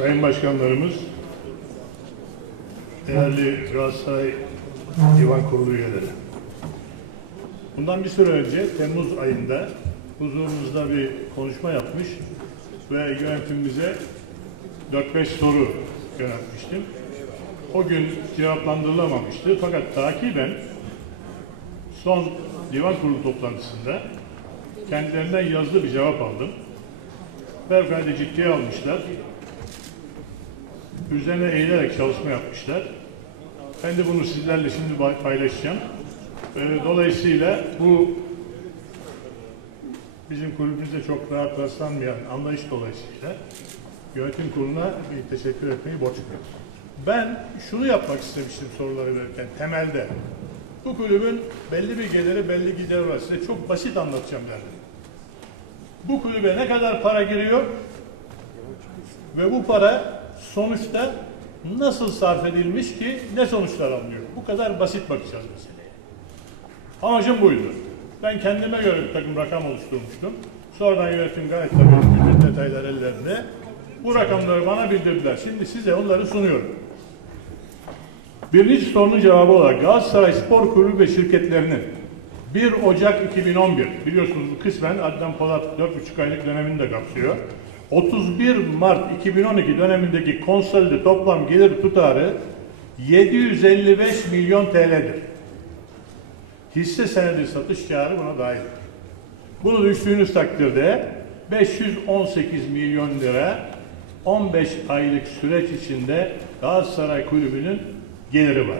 Sayın Başkanlarımız, değerli Galatasaray Divan Kurulu üyeleri. Bundan bir süre önce Temmuz ayında huzurumuzda bir konuşma yapmış ve yönetimimize 4-5 soru yöneltmiştim. O gün cevaplandırılamamıştı fakat takiben son divan kurulu toplantısında kendilerinden yazılı bir cevap aldım. Fevkalade ciddiye almışlar. Üzerine eğilerek çalışma yapmışlar. Ben de bunu sizlerle şimdi paylaşacağım. Ee, Dolayısıyla bu bizim kulübümüzde çok rahat rastlanmayan anlayış dolayısıyla yönetim kuruluna bir teşekkür etmeyi borçluyuz. Ben şunu yapmak istemiştim soruları verirken temelde. Bu kulübün belli bir geliri belli gideri var. Size çok basit anlatacağım derdim. Bu kulübe ne kadar para giriyor ve bu para sonuçta nasıl sarf edilmiş ki ne sonuçlar alınıyor? Bu kadar basit bakacağız meseleye. Amacım buydu. Ben kendime göre bir takım rakam oluşturmuştum. Sonradan yönetim gayet tabii bütün detaylar ellerinde. Bu rakamları bana bildirdiler. Şimdi size onları sunuyorum. Birinci sorunun cevabı olarak Galatasaray Spor Kulübü ve şirketlerinin 1 Ocak 2011 biliyorsunuz bu kısmen Adnan Polat 4,5 aylık dönemini de kapsıyor. 31 Mart 2012 dönemindeki konsolide toplam gelir tutarı 755 milyon TL'dir. Hisse senedi satış karı buna dahil. Bunu düştüğünüz takdirde 518 milyon lira 15 aylık süreç içinde Galatasaray Kulübü'nün geliri var.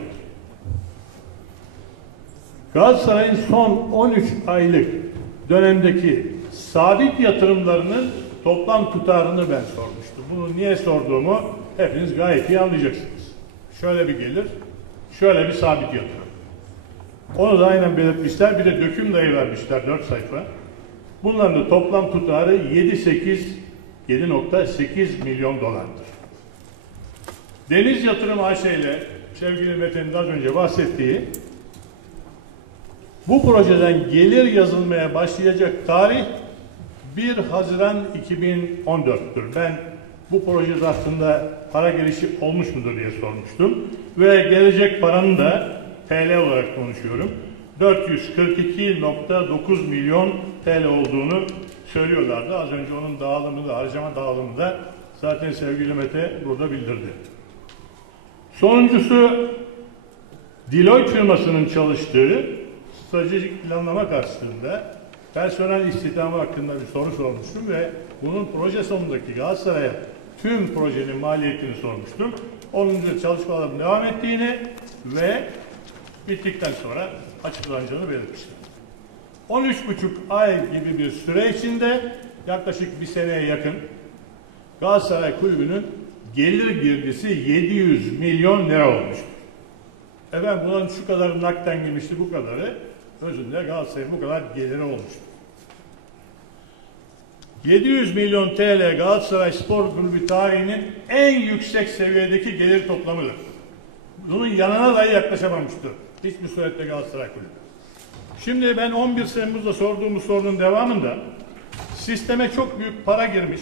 Galatasaray'ın son 13 aylık dönemdeki sabit yatırımlarının toplam tutarını ben sormuştum. Bunu niye sorduğumu hepiniz gayet iyi anlayacaksınız. Şöyle bir gelir, şöyle bir sabit yatırım. Onu da aynen belirtmişler. Bir de döküm dayı vermişler 4 sayfa. Bunların da toplam tutarı 7-8 7.8 milyon dolardır. Deniz Yatırım AŞ ile sevgili Metin'in az önce bahsettiği bu projeden gelir yazılmaya başlayacak tarih 1 Haziran 2014'tür. Ben bu proje zarfında para girişi olmuş mudur diye sormuştum. Ve gelecek paranın da TL olarak konuşuyorum. 442.9 milyon TL olduğunu söylüyorlardı. Az önce onun dağılımını da, harcama dağılımını da zaten sevgili Mete burada bildirdi. Sonuncusu Deloitte firmasının çalıştığı stratejik planlama karşısında personel istihdamı hakkında bir soru sormuştum ve bunun proje sonundaki Galatasaray'a tüm projenin maliyetini sormuştum. Onun üzerinde çalışmaların devam ettiğini ve bittikten sonra açıklanacağını belirtmiştim. 13,5 ay gibi bir süre içinde yaklaşık bir seneye yakın Galatasaray Kulübü'nün gelir girdisi 700 milyon lira olmuştur. Efendim bunların şu kadarı nakden girmişti bu kadarı. Özünde Galatasaray'ın bu kadar geliri olmuştur. 700 milyon TL Galatasaray Spor Kulübü tarihinin en yüksek seviyedeki gelir toplamıdır. Bunun yanına dahi yaklaşamamıştır. Hiçbir surette Galatasaray Kulübü. Şimdi ben 11 Temmuz'da sorduğumuz sorunun devamında sisteme çok büyük para girmiş.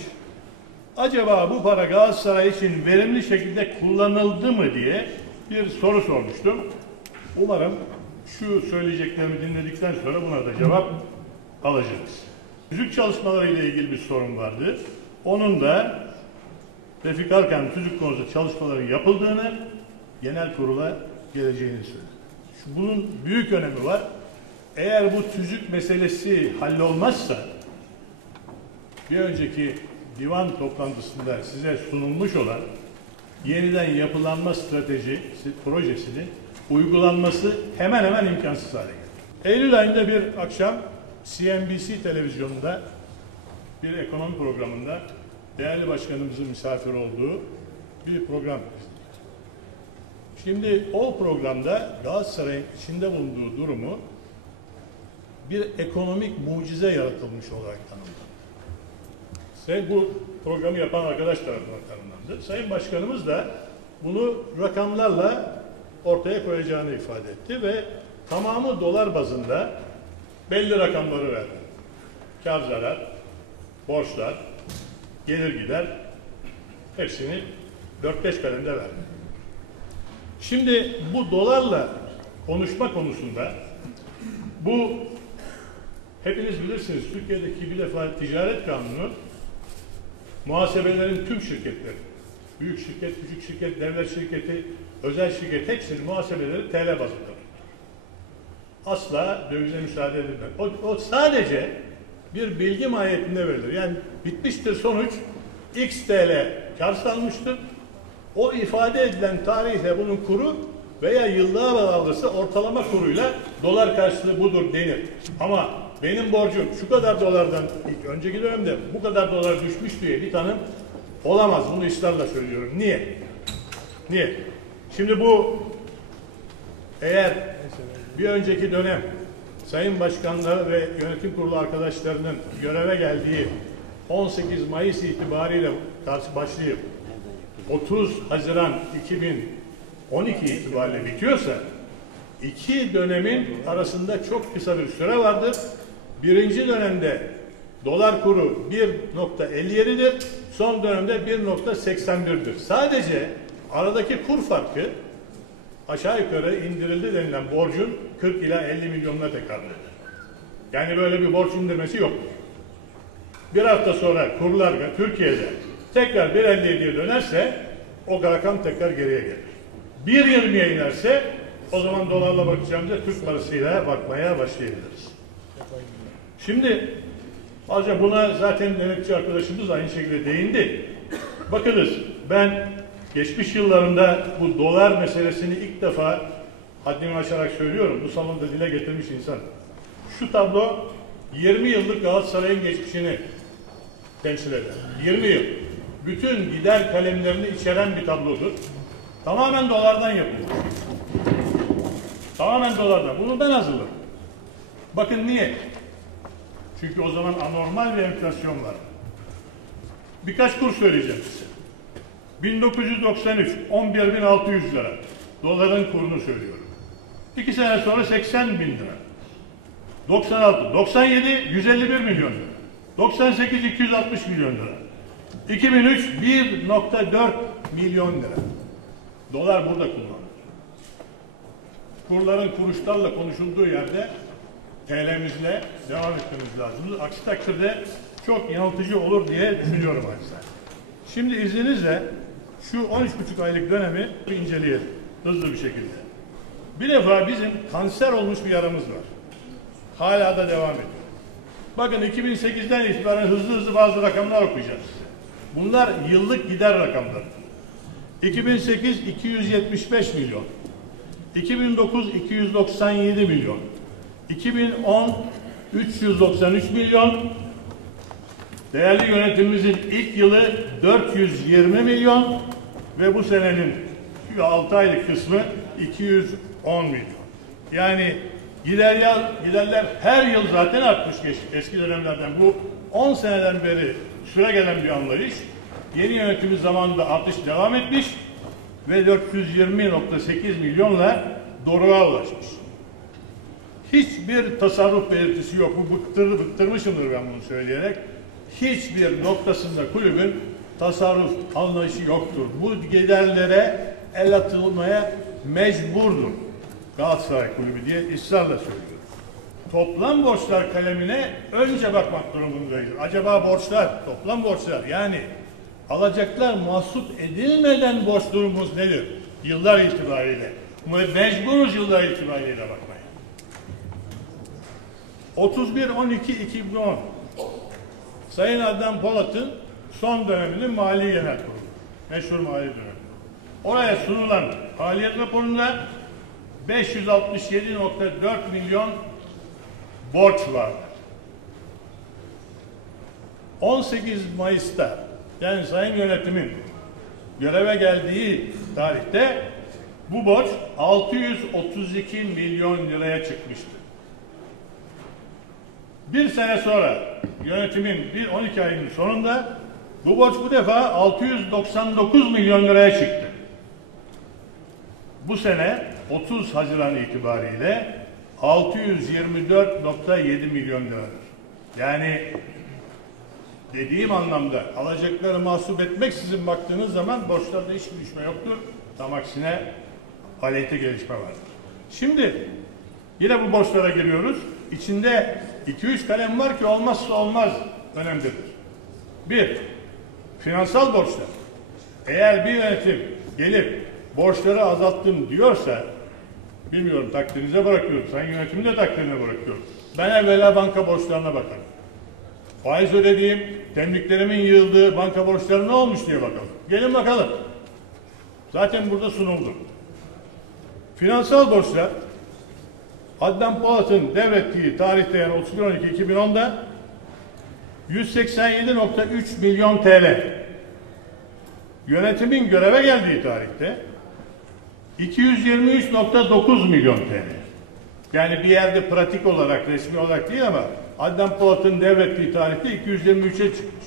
Acaba bu para Galatasaray için verimli şekilde kullanıldı mı diye bir soru sormuştum. Umarım şu söyleyeceklerimi dinledikten sonra buna da cevap alacağız. Tüzük çalışmaları ile ilgili bir sorun vardı. Onun da Refik Arkan tüzük konusunda çalışmaların yapıldığını genel kurula geleceğini söyledi. Bunun büyük önemi var. Eğer bu tüzük meselesi hallolmazsa bir önceki divan toplantısında size sunulmuş olan yeniden yapılanma strateji projesinin uygulanması hemen hemen imkansız hale geldi. Eylül ayında bir akşam CNBC televizyonunda bir ekonomi programında değerli başkanımızın misafir olduğu bir program Şimdi o programda Galatasaray'ın içinde bulunduğu durumu bir ekonomik mucize yaratılmış olarak tanımlandı. Sayın bu programı yapan arkadaş tarafından tanımlandı. Sayın Başkanımız da bunu rakamlarla ortaya koyacağını ifade etti ve tamamı dolar bazında belli rakamları verdi. Kar zarar, borçlar, gelir gider Hepsini 4-5 kalemde verdim. Şimdi bu dolarla konuşma konusunda bu hepiniz bilirsiniz Türkiye'deki bir defa ticaret kanunu muhasebelerin tüm şirketleri, büyük şirket, küçük şirket, devlet şirketi, özel şirket hepsinin muhasebeleri TL bazında. Asla dövize müsaade edilmez. O, o sadece bir bilgi mahiyetinde verilir. Yani bitmiştir sonuç X TL kar salmıştır. O ifade edilen tarihte bunun kuru veya yıllığa bağlısı ortalama kuruyla dolar karşılığı budur denir. Ama benim borcum şu kadar dolardan ilk önceki dönemde bu kadar dolar düşmüş diye bir tanım olamaz. Bunu ısrarla söylüyorum. Niye? Niye? Şimdi bu eğer bir önceki dönem Sayın Başkanlığı ve yönetim kurulu arkadaşlarının göreve geldiği 18 Mayıs itibariyle başlayıp 30 Haziran 2012 itibariyle bitiyorsa iki dönemin arasında çok kısa bir süre vardır. Birinci dönemde dolar kuru 1.57'dir. Son dönemde 1.81'dir. Sadece aradaki kur farkı aşağı yukarı indirildi denilen borcun 40 ila 50 milyonuna tekabül eder. Yani böyle bir borç indirmesi yok. Bir hafta sonra kurlar Türkiye'de tekrar 1.57'ye dönerse o rakam tekrar geriye gelir. 1.20'ye inerse o zaman dolarla bakacağımızda Türk parasıyla bakmaya başlayabiliriz. Şimdi azca buna zaten denetçi arkadaşımız aynı şekilde değindi. Bakınız ben geçmiş yıllarında bu dolar meselesini ilk defa haddimi aşarak söylüyorum. Bu salonda dile getirmiş insan. Şu tablo 20 yıllık Galatasaray'ın geçmişini temsil eder. 20 yıl. Bütün gider kalemlerini içeren bir tablodur. Tamamen dolardan yapılır. Tamamen dolardan. Bunu ben hazırladım. Bakın niye? Çünkü o zaman anormal bir enflasyon var. Birkaç kur söyleyeceğim size. 1993 11.600 lira. Doların kurunu söylüyorum. İki sene sonra 80 bin lira. 96, 97 151 milyon lira. 98 260 milyon lira. 2003 1.4 milyon lira. Dolar burada kullanılır. Kurların kuruşlarla konuşulduğu yerde TL'mizle devam etmemiz lazım. Aksi takdirde çok yanıltıcı olur diye düşünüyorum arkadaşlar. Şimdi izninizle şu 13,5 aylık dönemi bir inceleyelim hızlı bir şekilde. Bir defa bizim kanser olmuş bir yaramız var. Hala da devam ediyor. Bakın 2008'den itibaren hızlı hızlı bazı rakamlar okuyacağız size. Bunlar yıllık gider rakamları. 2008 275 milyon. 2009 297 milyon. 2010 393 milyon. Değerli yönetimimizin ilk yılı 420 milyon ve bu senenin 6 aylık kısmı 210 milyon. Yani gider ya, giderler her yıl zaten artmış eski dönemlerden. Bu 10 seneden beri süre gelen bir anlayış. Yeni yönetim zamanında artış devam etmiş ve 420.8 milyonla doruğa ulaşmış. Hiçbir tasarruf belirtisi yok. Bu bıktır, bıktırmışımdır ben bunu söyleyerek. Hiçbir noktasında kulübün tasarruf anlayışı yoktur. Bu giderlere el atılmaya mecburdur. Galatasaray Kulübü diye ısrarla söylüyorum. Toplam borçlar kalemine önce bakmak durumundayız. Acaba borçlar, toplam borçlar yani alacaklar mahsup edilmeden borç durumumuz nedir? Yıllar itibariyle. Mecburuz yıllar itibariyle bakmaya. 31-12-2010 Sayın Adnan Polat'ın son döneminin mali genel kurulu. Meşhur mali dönemi. Oraya sunulan faaliyet raporunda 567.4 milyon borç vardı. 18 Mayıs'ta yani Sayın Yönetimin göreve geldiği tarihte bu borç 632 milyon liraya çıkmıştı. Bir sene sonra yönetimin bir 12 ayının sonunda bu borç bu defa 699 milyon liraya çıktı. Bu sene 30 Haziran itibariyle 624.7 milyon liradır. Yani dediğim anlamda alacakları mahsup etmeksizin baktığınız zaman borçlarda hiçbir düşme yoktur. Tam aksine aleyhte gelişme vardır. Şimdi yine bu borçlara giriyoruz. İçinde 200 kalem var ki olmazsa olmaz önemlidir. Bir, finansal borçlar. Eğer bir yönetim gelip borçları azalttım diyorsa bilmiyorum takdirinize bırakıyorum. Sen yönetimi de takdirine bırakıyorum. Ben evvela banka borçlarına bakarım. Faiz ödediğim, temliklerimin yığıldığı banka borçları ne olmuş diye bakalım. Gelin bakalım. Zaten burada sunuldu. Finansal borçlar Adnan Polat'ın devrettiği tarihte yani 31.12.2010'da 187.3 milyon TL. Yönetimin göreve geldiği tarihte 223.9 milyon TL. Yani bir yerde pratik olarak, resmi olarak değil ama Adnan Polat'ın devrettiği tarihte 223'e çıkmış.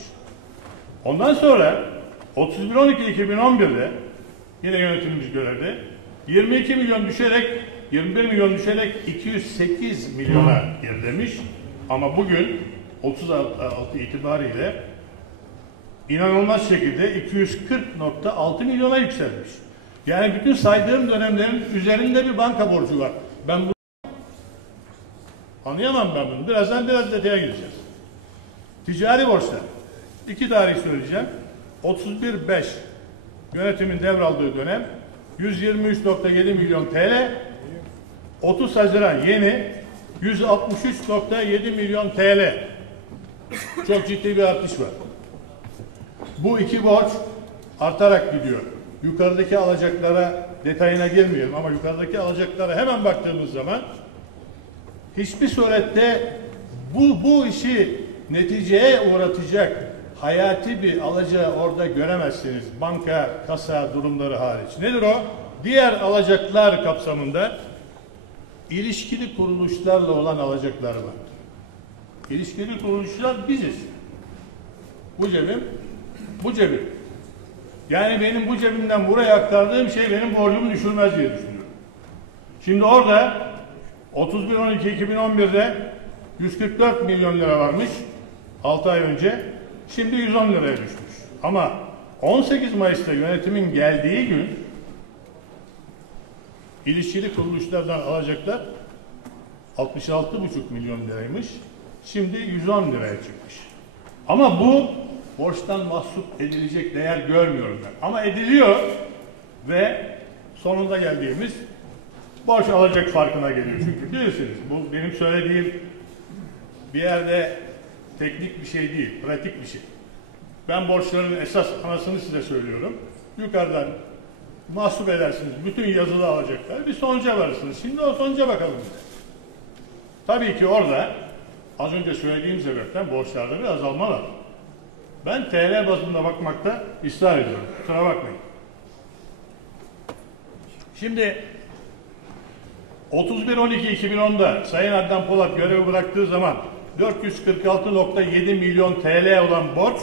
Ondan sonra 31.12.2011'de yine yönetimimiz görevde 22 milyon düşerek 21 milyon düşerek 208 milyona gerilemiş. Ama bugün 36 itibariyle inanılmaz şekilde 240.6 milyona yükselmiş. Yani bütün saydığım dönemlerin üzerinde bir banka borcu var. Ben bu anlayamam ben bunu. Birazdan biraz detaya gireceğiz. Ticari borçlar. İki tarih söyleyeceğim. 31.5 yönetimin devraldığı dönem 123.7 milyon TL 30 Haziran yeni 163.7 milyon TL. Çok ciddi bir artış var. Bu iki borç artarak gidiyor. Yukarıdaki alacaklara detayına girmiyorum ama yukarıdaki alacaklara hemen baktığımız zaman hiçbir surette bu, bu işi neticeye uğratacak hayati bir alacağı orada göremezsiniz. Banka, kasa durumları hariç. Nedir o? Diğer alacaklar kapsamında ilişkili kuruluşlarla olan alacaklar var. İlişkili kuruluşlar biziz. Bu cebim, bu cebim. Yani benim bu cebimden buraya aktardığım şey benim borcumu düşürmez diye düşünüyorum. Şimdi orada 31.12.2011'de 144 milyon lira varmış 6 ay önce. Şimdi 110 liraya düşmüş. Ama 18 Mayıs'ta yönetimin geldiği gün ilişkili kuruluşlardan alacaklar 66,5 milyon liraymış. Şimdi 110 liraya çıkmış. Ama bu borçtan mahsup edilecek değer görmüyorum ben. Ama ediliyor ve sonunda geldiğimiz borç alacak farkına geliyor. Çünkü bilirsiniz bu benim söylediğim bir yerde teknik bir şey değil, pratik bir şey. Ben borçların esas anasını size söylüyorum. Yukarıdan mahsup edersiniz. Bütün yazılı alacaklar. Bir sonuca varırsınız. Şimdi o sonuca bakalım. Tabii ki orada az önce söylediğim sebepten borçlarda bir azalma var. Ben TL bazında bakmakta ısrar ediyorum. Kusura bakmayın. Şimdi 31.12.2010'da Sayın Adnan Polat görevi bıraktığı zaman 446.7 milyon TL olan borç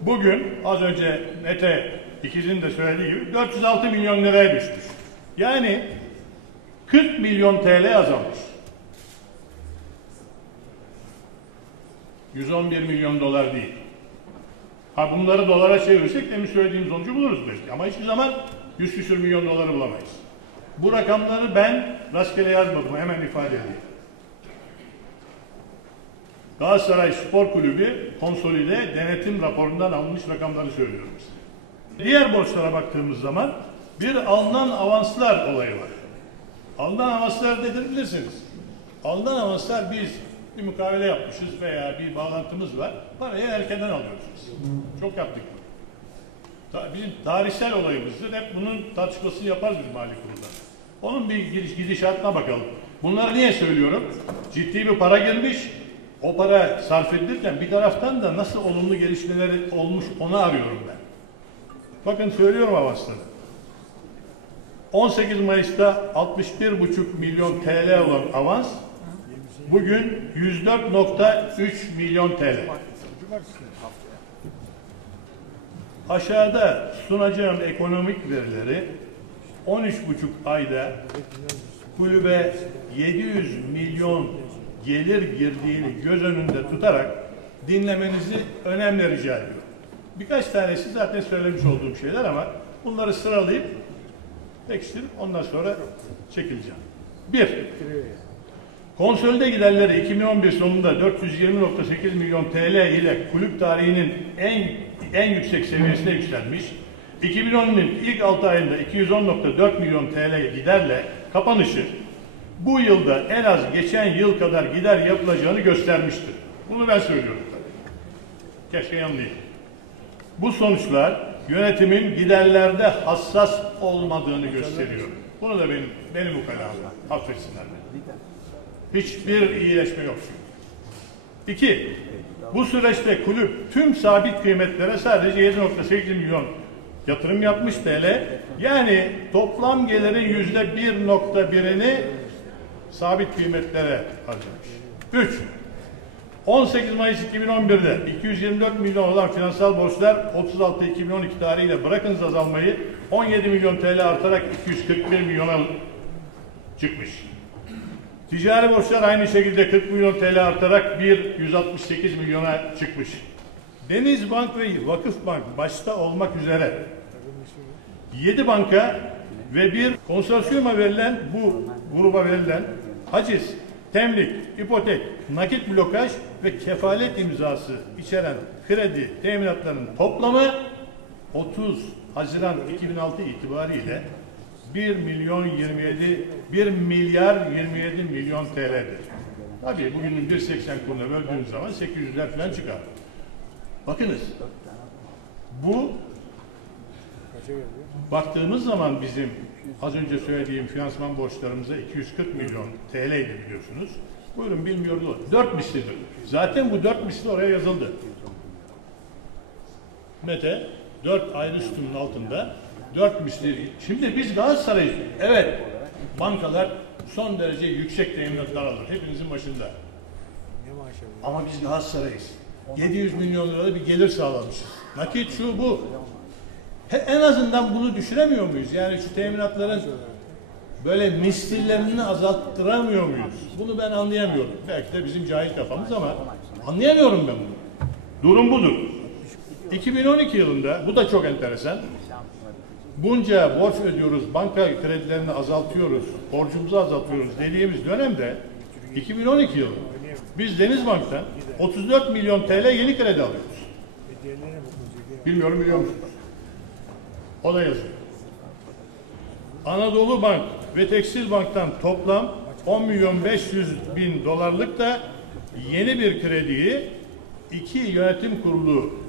bugün az önce Mete ikizinin de söylediği gibi 406 milyon liraya düşmüş. Yani 40 milyon TL azalmış. 111 milyon dolar değil. Ha bunları dolara çevirirsek demin söylediğim sonucu buluruz belki. Ama hiçbir zaman 100 küsür milyon doları bulamayız. Bu rakamları ben rastgele yazmadım. Hemen ifade edeyim. Galatasaray Spor Kulübü konsolide denetim raporundan alınmış rakamları söylüyorum size. Diğer borçlara baktığımız zaman bir alınan avanslar olayı var. Alınan avanslar nedir bilirsiniz. Alınan avanslar biz bir mukavele yapmışız veya bir bağlantımız var. Parayı erkenden alıyoruz biz. Çok yaptık. Ta, bizim tarihsel olayımızdır. Hep bunun tartışmasını yaparız biz mali kurulda. Onun bir gidiş, gidişatına bakalım. Bunları niye söylüyorum? Ciddi bir para girmiş. O para sarf edilirken bir taraftan da nasıl olumlu gelişmeleri olmuş onu arıyorum ben. Bakın söylüyorum avansları. 18 Mayıs'ta 61,5 milyon TL olan avans bugün 104.3 milyon TL. Aşağıda sunacağım ekonomik verileri 13,5 ayda kulübe 700 milyon gelir girdiğini göz önünde tutarak dinlemenizi önemli rica ediyorum. Birkaç tanesi zaten söylemiş olduğum şeyler ama bunları sıralayıp pekiştirip ondan sonra çekileceğim. Bir, konsolide giderleri 2011 sonunda 420.8 milyon TL ile kulüp tarihinin en en yüksek seviyesine yükselmiş. 2010'un ilk 6 ayında 210.4 milyon TL giderle kapanışı bu yılda en az geçen yıl kadar gider yapılacağını göstermiştir. Bunu ben söylüyorum tabii. Keşke yanılayım. Bu sonuçlar yönetimin giderlerde hassas olmadığını gösteriyor. Bunu da benim benim bu kalamım. Affetsinler beni. Hiçbir iyileşme yok. İki, bu süreçte kulüp tüm sabit kıymetlere sadece 7.8 milyon yatırım yapmış TL. Yani toplam gelirin yüzde 1.1'ini sabit kıymetlere harcamış. 3. 18 Mayıs 2011'de 224 milyon olan finansal borçlar 36 2012 tarihiyle bırakınız azalmayı 17 milyon TL artarak 241 milyona çıkmış. Ticari borçlar aynı şekilde 40 milyon TL artarak 1 168 milyona çıkmış. Denizbank ve Vakıfbank başta olmak üzere 7 banka ve bir konsorsiyuma verilen bu gruba verilen haciz, temlik, ipotek, nakit blokaj ve kefalet imzası içeren kredi teminatlarının toplamı 30 Haziran 2006 itibariyle 1 milyon 27 1 milyar 27 milyon TL'dir. Tabii bugünün 1.80 kuruna böldüğümüz zaman 800'ler falan çıkar. Bakınız bu baktığımız zaman bizim az önce söylediğim finansman borçlarımıza 240 milyon TL idi biliyorsunuz. Buyurun bilmiyoruz o. 4 mislidir. Zaten bu 4 misli oraya yazıldı. Mete 4 ayrı sütunun altında 4 misli. Şimdi biz Galatasaray'ız. Evet bankalar son derece yüksek teminatlar alır. Hepinizin başında. Ama biz Galatasaray'ız. 700 milyon lirada bir gelir sağlamışız. Nakit şu bu. He, en azından bunu düşüremiyor muyuz? Yani şu teminatların böyle mistillerini azalttıramıyor muyuz? Bunu ben anlayamıyorum. Belki de bizim cahil kafamız ama anlayamıyorum ben bunu. Durum budur. 2012 yılında, bu da çok enteresan. Bunca borç ödüyoruz, banka kredilerini azaltıyoruz, borcumuzu azaltıyoruz dediğimiz dönemde 2012 yılı biz Denizbank'tan 34 milyon TL yeni kredi alıyoruz. Bilmiyorum biliyor musunuz? O da yazıyor. Anadolu Bank ve Tekstil Bank'tan toplam 10 milyon 500 bin dolarlık da yeni bir krediyi iki yönetim kurulu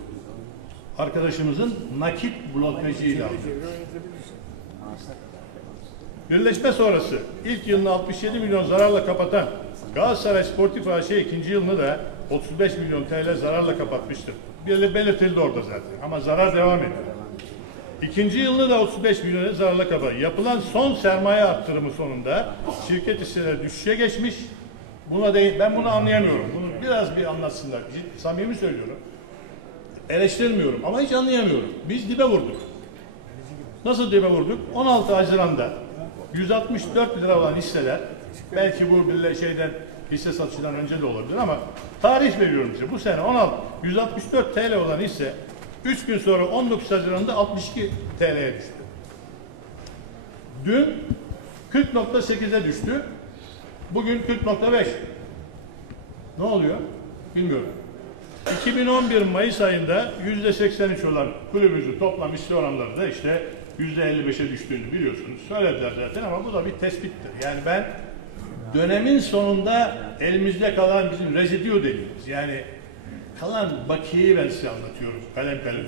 arkadaşımızın nakit blokajıyla alıyoruz. Birleşme sonrası ilk yılını 67 milyon zararla kapatan Galatasaray Sportif AŞ ikinci yılını da 35 milyon TL zararla kapatmıştır. Böyle belirtildi orada zaten ama zarar devam ediyor. İkinci yılını da 35 milyon zararla kapattı. Yapılan son sermaye arttırımı sonunda şirket hisseleri düşüşe geçmiş. Buna değil, ben bunu anlayamıyorum. Bunu biraz bir anlatsınlar. Ciddi, samimi söylüyorum. Eleştirmiyorum ama hiç anlayamıyorum. Biz dibe vurduk. Nasıl dibe vurduk? 16 Haziran'da 164 lira olan hisseler belki bu bir şeyden hisse satışından önce de olabilir ama tarih veriyorum size. Bu sene 16 164 TL olan hisse 3 gün sonra 19 Haziran'da 62 TL'ye düştü. Dün 40.8'e düştü. Bugün 40.5. Ne oluyor? Bilmiyorum. 2011 Mayıs ayında %83 olan kulübümüzün toplam hisse oranları da işte %55'e düştüğünü biliyorsunuz. Söylediler zaten ama bu da bir tespittir. Yani ben dönemin sonunda elimizde kalan bizim residüo dediğimiz yani kalan bakiyeyi ben size anlatıyorum kalem kalem.